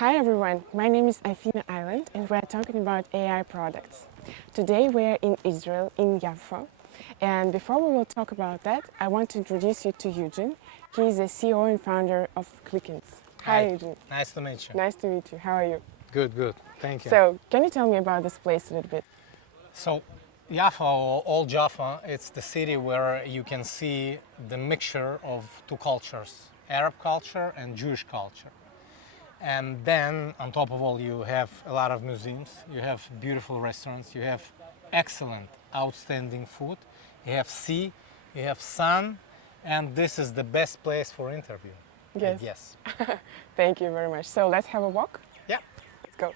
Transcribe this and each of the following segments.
Hi everyone, my name is Athena Island and we're talking about AI products. Today we're in Israel, in Jaffa, and before we will talk about that, I want to introduce you to Eugene. He is the CEO and founder of Quickens. Hi Eugene. Nice to meet you. Nice to meet you. How are you? Good, good. Thank you. So, can you tell me about this place a little bit? So, Jaffa, or Old Jaffa, it's the city where you can see the mixture of two cultures, Arab culture and Jewish culture. And then, on top of all, you have a lot of museums, you have beautiful restaurants, you have excellent, outstanding food, you have sea, you have sun, and this is the best place for interview. Yes. Yes. Thank you very much. So, let's have a walk? Yeah. Let's go.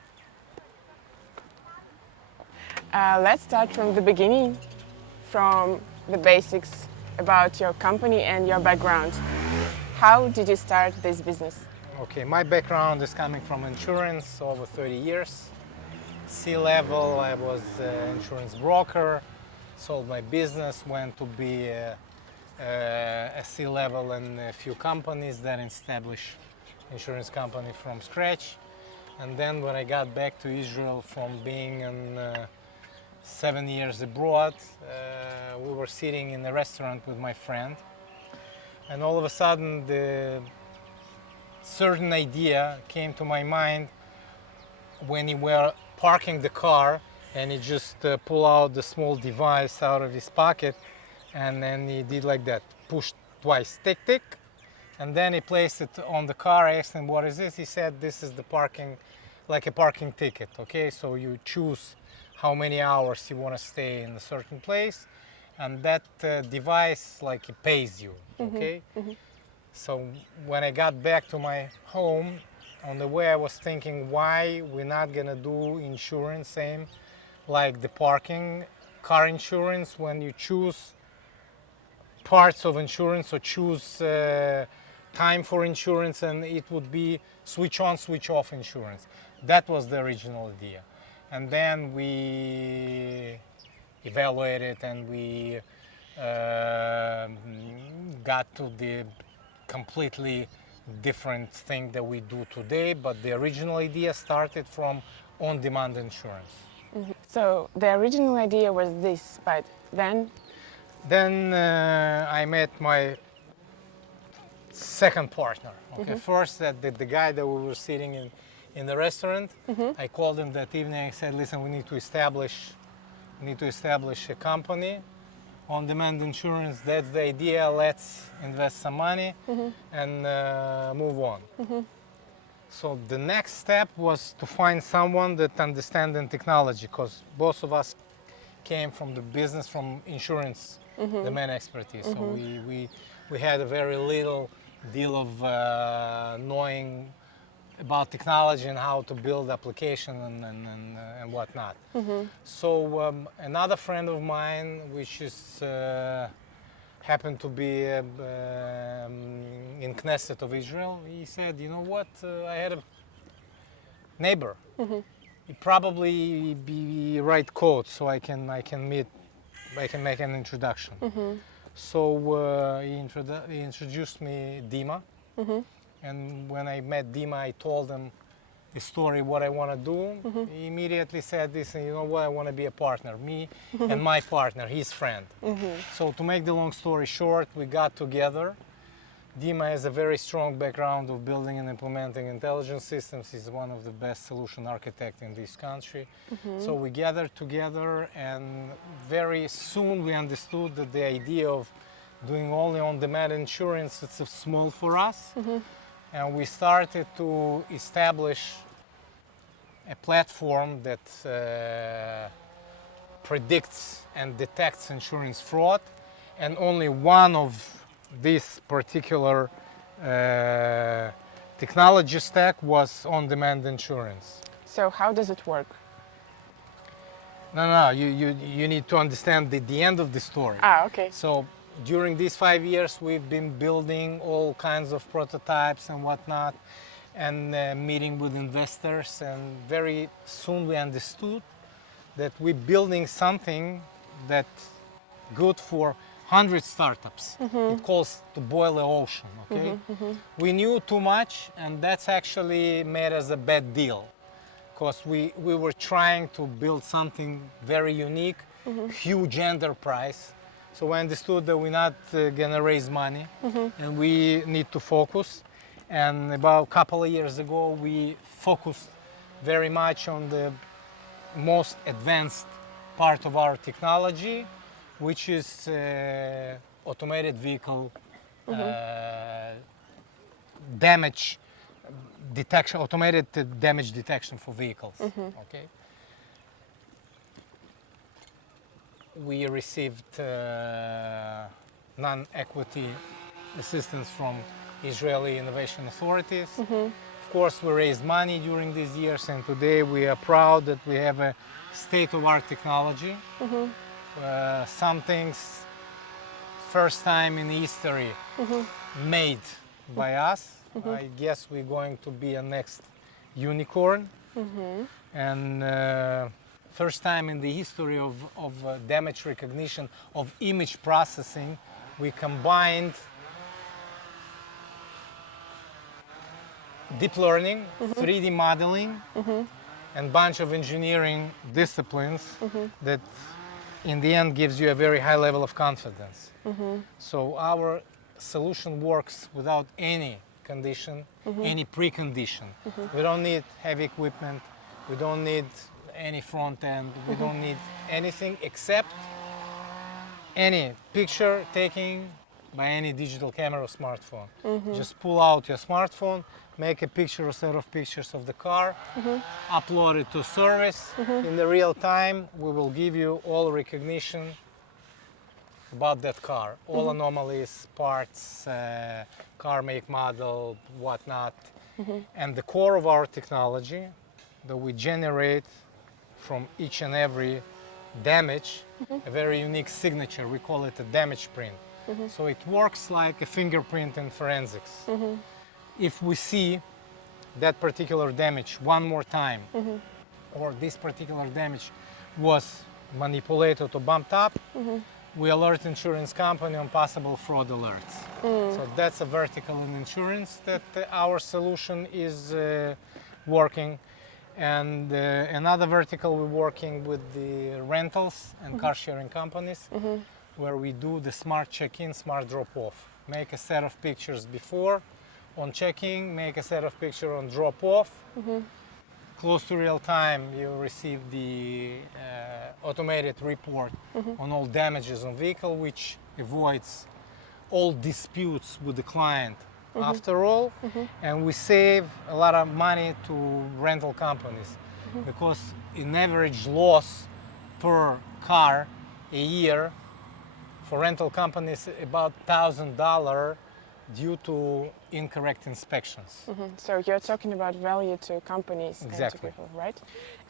Let's start from the beginning, from the basics about your company and your background. How did you start this business? Okay, my background is coming from insurance over 30 years. C-level, I was an insurance broker, sold my business, went to be a C-level in a few companies, then established insurance company from scratch. And then when I got back to Israel from being in 7 years abroad, we were sitting in a restaurant with my friend, and all of a sudden the certain idea came to my mind when he were parking the car, and he just pulled out the small device out of his pocket, and then he did like that, pushed twice, tick tick, and then he placed it on the car. I asked him, what is this? He said, this is the parking, like a parking ticket, okay? So you choose how many hours you want to stay in a certain place, and that device, like, it pays you, okay? So when I got back to my home, on the way I was thinking, why we're not gonna do insurance same like the parking car insurance, when you choose parts of insurance or choose time for insurance, and it would be switch on, switch off insurance. That was the original idea. And then we evaluated and we got to the completely different thing that we do today, but the original idea started from on-demand insurance. So, the original idea was this, but then? Then I met my second partner. Okay, first the guy that we were sitting in the restaurant, I called him that evening. I said, listen, we need to establish a company. On-demand insurance, that's the idea. Let's invest some money and move on. So the next step was to find someone that understands in technology, because both of us came from the business, from insurance, the main expertise. So we had a very little deal of knowing about technology and how to build application and whatnot. So another friend of mine, which is happened to be in Knesset of Israel, he said, you know what, I had a neighbor. He probably be right code, so I can make an introduction. So he introduced me Dima. And when I met Dima, I told him the story, what I want to do. He immediately said this, and you know what, I want to be a partner, me and my partner, his friend. So to make the long story short, we got together. Dima has a very strong background of building and implementing intelligence systems. He's one of the best solution architects in this country. So we gathered together, and very soon we understood that the idea of doing only on-demand insurance, it's small for us. And we started to establish a platform that predicts and detects insurance fraud, and only one of this particular technology stack was on-demand insurance. So, how does it work? No, you need to understand the end of the story. Okay. So during these 5 years, we've been building all kinds of prototypes and whatnot, and meeting with investors, and very soon we understood that we're building something that's good for 100 startups. It calls to boil the ocean, okay? We knew too much, and that's actually made us a bad deal, because we were trying to build something very unique, huge enterprise. So we understood that we're not gonna raise money, and we need to focus. And about a couple of years ago, we focused very much on the most advanced part of our technology, which is automated vehicle damage detection, automated damage detection for vehicles. Okay. We received non-equity assistance from Israeli innovation authorities. Of course, we raised money during these years, and today we are proud that we have a state-of-art technology. Some things, first time in history, made by us. I guess we're going to be a next unicorn. And first time in the history of damage recognition, of image processing, we combined deep learning, 3D modeling, and bunch of engineering disciplines that in the end gives you a very high level of confidence. So our solution works without any condition, any precondition. We don't need heavy equipment, we don't need any front end, we don't need anything except any picture taking by any digital camera or smartphone. Just pull out your smartphone, make a picture or set of pictures of the car, upload it to service. In the real time, we will give you all recognition about that car, all anomalies, parts, car make, model, whatnot. And the core of our technology that we generate from each and every damage, a very unique signature. We call it a damage print. So it works like a fingerprint in forensics. If we see that particular damage one more time, or this particular damage was manipulated or bumped up, we alert insurance company on possible fraud alerts. So that's a vertical in insurance that our solution is working. And another vertical, we're working with the rentals and car sharing companies, where we do the smart check-in, smart drop-off. Make a set of pictures before, on checking, make a set of pictures on drop-off. Close to real time, you receive the automated report on all damages on vehicle, which avoids all disputes with the client after all. And we save a lot of money to rental companies, because in average loss per car a year for rental companies about $1,000 due to incorrect inspections. So you're talking about value to companies and to Exactly. people, right?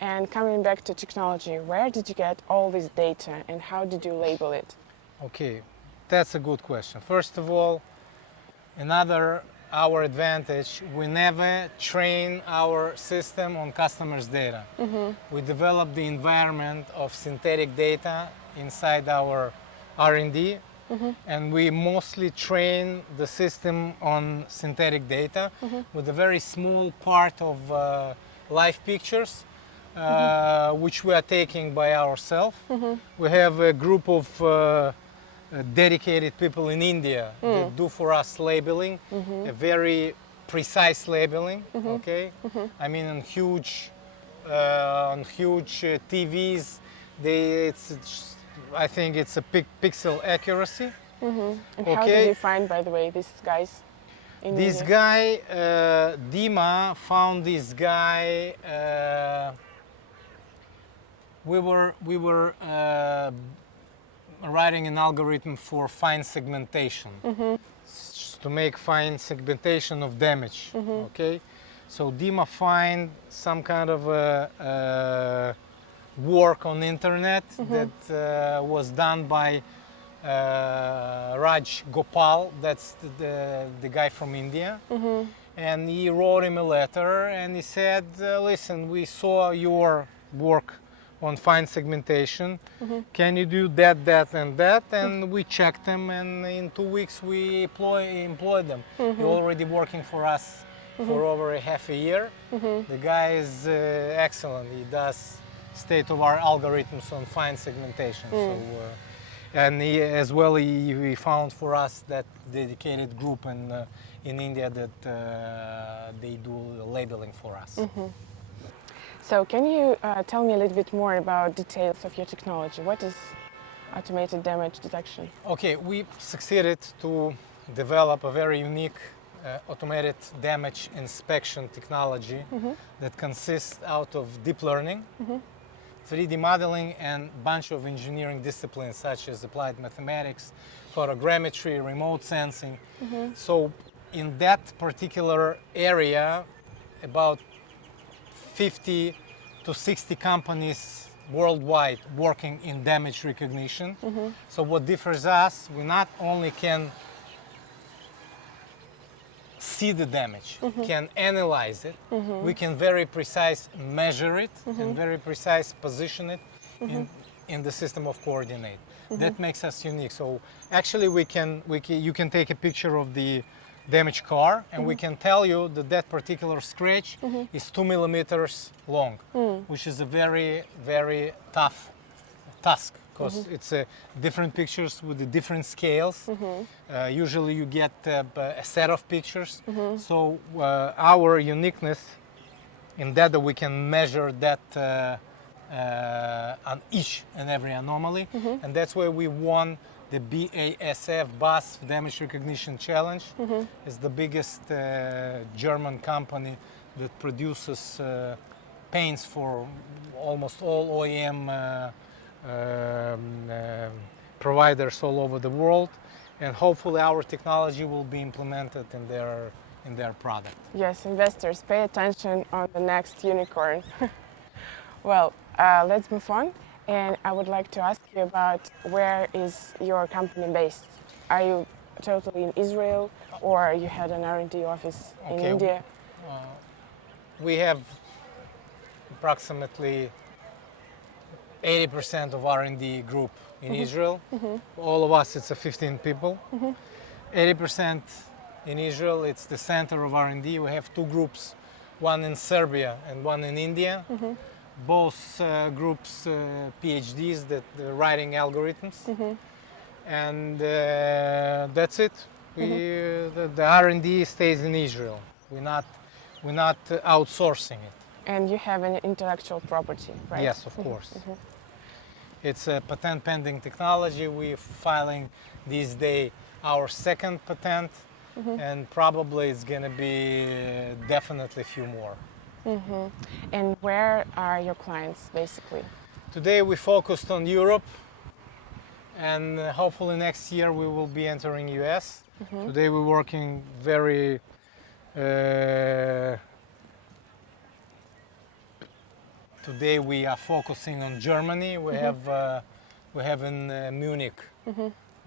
And coming back to technology, where did you get all this data and how did you label it? Okay, that's a good question. First of all, our advantage, we never train our system on customers' data. We develop the environment of synthetic data inside our R&D, and we mostly train the system on synthetic data with a very small part of live pictures, which we are taking by ourselves. We have a group of dedicated people in India that do for us labeling, a very precise labeling. Okay, I mean on huge TVs, I think it's a pixel accuracy. And how did you find, by the way, these guys in This India? guy, Dima, found this guy. We were writing an algorithm for fine segmentation, to make fine segmentation of damage. Okay, so Dima find some kind of work on internet that was done by Raj Gopal. That's the guy from India. And he wrote him a letter and he said, listen, we saw your work on fine segmentation. Can you do that, that, and that? And we check them, and in 2 weeks we employ them. They're already working for us for over a half a year. The guy is excellent. He does state-of-art algorithms on fine segmentation. And he found for us that dedicated group in India that they do labeling for us. So can you tell me a little bit more about details of your technology? What is automated damage detection? Okay, we succeeded to develop a very unique automated damage inspection technology that consists out of deep learning, 3D modeling, and a bunch of engineering disciplines such as applied mathematics, photogrammetry, remote sensing. So in that particular area, about 50 to 60 companies worldwide working in damage recognition. So what differs us, we not only can see the damage, can analyze it, we can very precise measure it and very precise position it in the system of coordinate. That makes us unique. So actually you can take a picture of the damaged car and we can tell you that that particular scratch is 2 millimeters long, which is a very, very tough task because it's different pictures with the different scales. Usually you get a set of pictures. So our uniqueness in that we can measure that on each and every anomaly, and that's where we won the BASF BASF Damage Recognition Challenge. It's the biggest German company that produces paints for almost all OEM providers all over the world, and hopefully our technology will be implemented in their product. Yes, investors, pay attention on the next unicorn. Well, let's move on. And I would like to ask you about where is your company based? Are you totally in Israel or you had an R&D office in India? We have approximately 80% of R&D group in Israel. All of us, it's 15 people. 80% in Israel, it's the center of R&D. We have two groups, one in Serbia and one in India. Both groups PhDs that writing algorithms, and that's it. The R&D stays in Israel. We're not outsourcing it. And you have an intellectual property, right? Yes, of course. It's a patent pending technology. We're filing these days our second patent, and probably it's going to be definitely a few more. And where are your clients, basically? Today we focused on Europe, and hopefully next year we will be entering US. Today we're working very today we are focusing on Germany. We have in Munich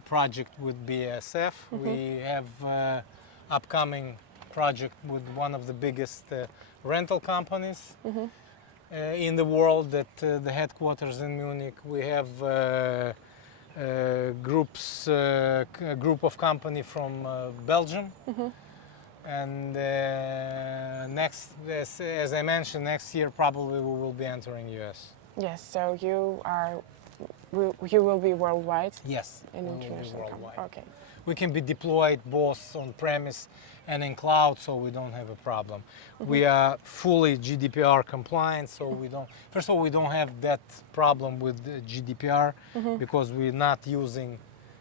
project with BASF. We have upcoming project with one of the biggest rental companies in the world, that the headquarters in Munich. We have a group of company from Belgium, and next, as I mentioned, next year probably we will be entering US. Yes, so you will be worldwide? Yes, in we will be international worldwide. Okay. We can be deployed both on premise and in cloud, so we don't have a problem. We are fully GDPR compliant, so first of all, we don't have that problem with GDPR because we're not using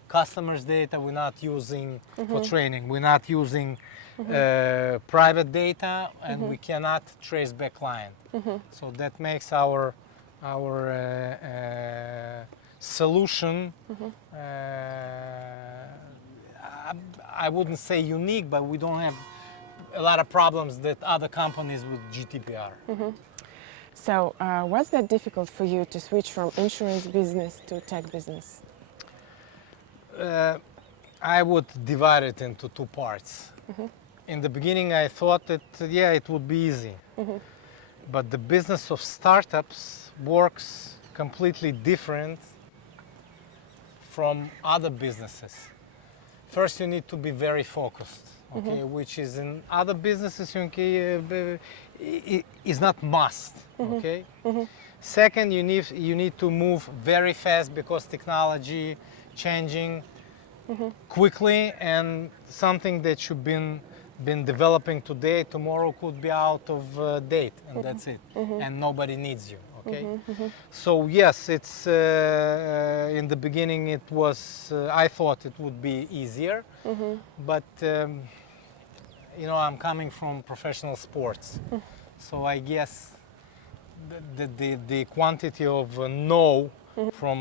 customers' data, we're not using for training, we're not using private data, and we cannot trace back client. So that makes our solution I wouldn't say unique, but we don't have a lot of problems that other companies with GDPR. So was that difficult for you to switch from insurance business to tech business? I would divide it into two parts. In the beginning I thought that it would be easy. But the business of startups works completely different from other businesses. First, you need to be very focused, okay, which is in other businesses, okay, is not must, okay. Second, you need to move very fast because technology changing quickly, and something that you've been developing today, tomorrow could be out of date, and that's it, and nobody needs you, okay. So yes, it's in the beginning it was I thought it would be easier, but you know, I'm coming from professional sports, so I guess the quantity of no from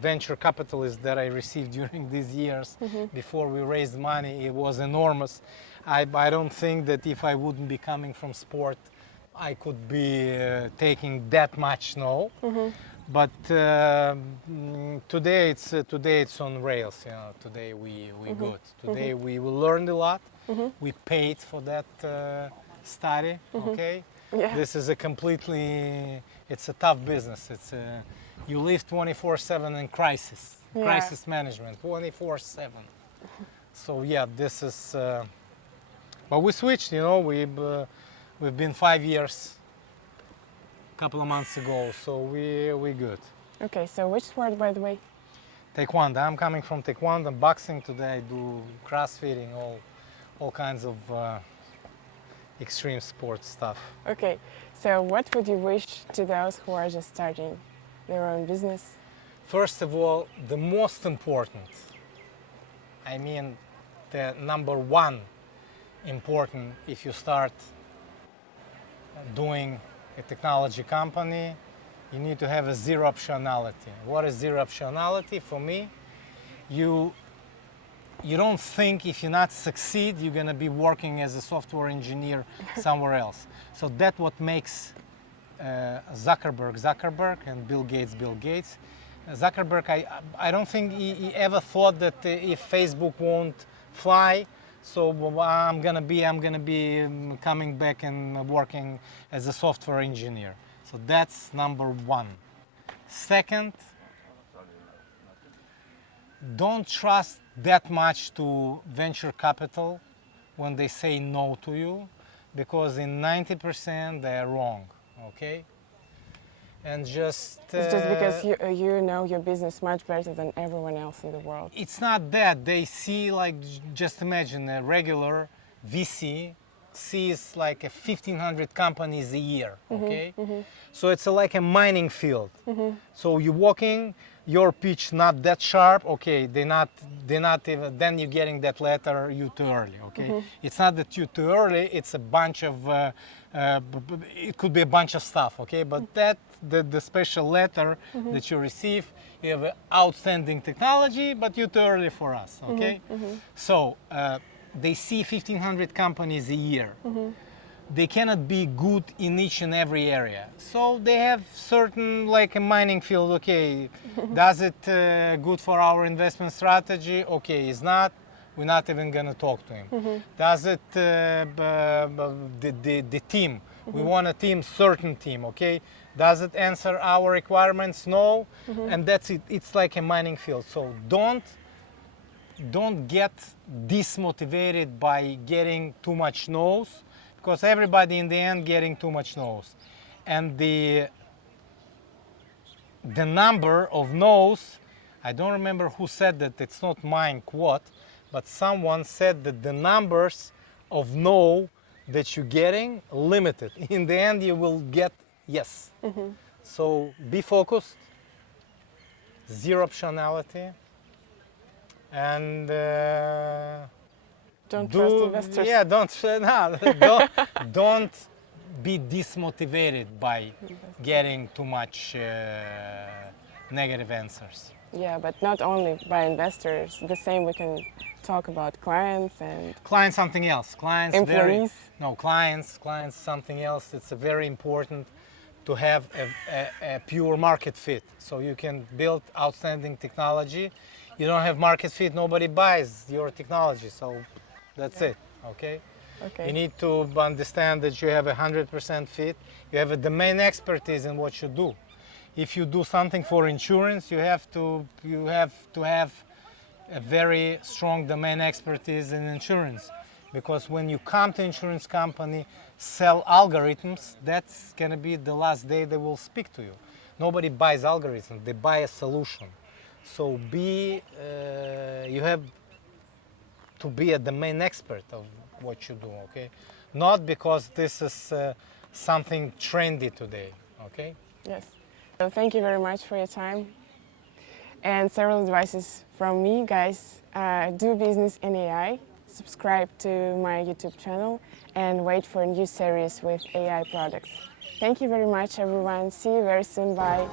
venture capitalists that I received during these years before we raised money, it was enormous. I don't think that if I wouldn't be coming from sport, I could be taking that much no. But today it's on rails. You know, today we good. Today we learned a lot. We paid for that study. Okay. Yeah. This is it's a tough business. You live 24/7 in crisis management, 24/7. So yeah, this is. But we switched. You know, we've been 5 years. A couple of months ago, so we good. Okay, so which sport, by the way? Taekwondo. I'm coming from Taekwondo, boxing. Today I do crossfitting, all kinds of extreme sports stuff. Okay, so what would you wish to those who are just starting their own business? First of all, the most important, I mean, the number one important if you start doing a technology company, you need to have a zero optionality. What is zero optionality? For me, you don't think if you not succeed, you're gonna be working as a software engineer somewhere else. So that's what makes Zuckerberg and Bill Gates. Zuckerberg, I don't think he ever thought that if Facebook won't fly, so I'm gonna be coming back and working as a software engineer. So that's number one. Second, don't trust that much to venture capital when they say no to you, because in 90% they are wrong. Okay. And just It's just because you know your business much better than everyone else in the world. It's not that. They see, like, just imagine a regular VC sees like 1,500 companies a year, okay? So it's like a mining field. So you're walking, your pitch not that sharp, okay, they're not even, then you're getting that letter, you too early, okay? It's not that you too early, it's a bunch of, it could be a bunch of stuff, okay? But the special letter that you receive, you have outstanding technology, but you're too early for us, okay? So they see 1,500 companies a year. They cannot be good in each and every area. So they have certain, like a mining field, okay, does it good for our investment strategy? Okay, it's not, we're not even gonna talk to him. Does it, the team, we want a team, certain team, okay? Does it answer our requirements? No, and that's it. It's like a mining field. So don't get dismotivated by getting too much no's, because everybody in the end getting too much no's. And the number of no's, I don't remember who said that, it's not mine quote, but someone said that the numbers of no that you're getting limited. In the end you will get yes. So be focused, zero optionality, and don't trust investors. Yeah, don't be dismotivated by getting too much negative answers. Yeah, but not only by investors. The same we can talk about clients and clients something else. Clients employees. Clients something else. It's very important to have a pure market fit. So you can build outstanding technology. You don't have market fit, nobody buys your technology. So that's it, okay? You need to understand that you have 100% fit. You have a domain expertise in what you do. if you do something for insurance, you have to have a very strong domain expertise in insurance, because when you come to insurance company, sell algorithms, that's gonna be the last day they will speak to you. Nobody buys algorithms, they buy a solution. So you have to be a domain expert of what you do, okay? Not because this is something trendy today, okay? Yes. So thank you very much for your time. And several advices from me, guys. Do business in AI, subscribe to my YouTube channel, and wait for a new series with AI products. Thank you very much, everyone. See you very soon. Bye.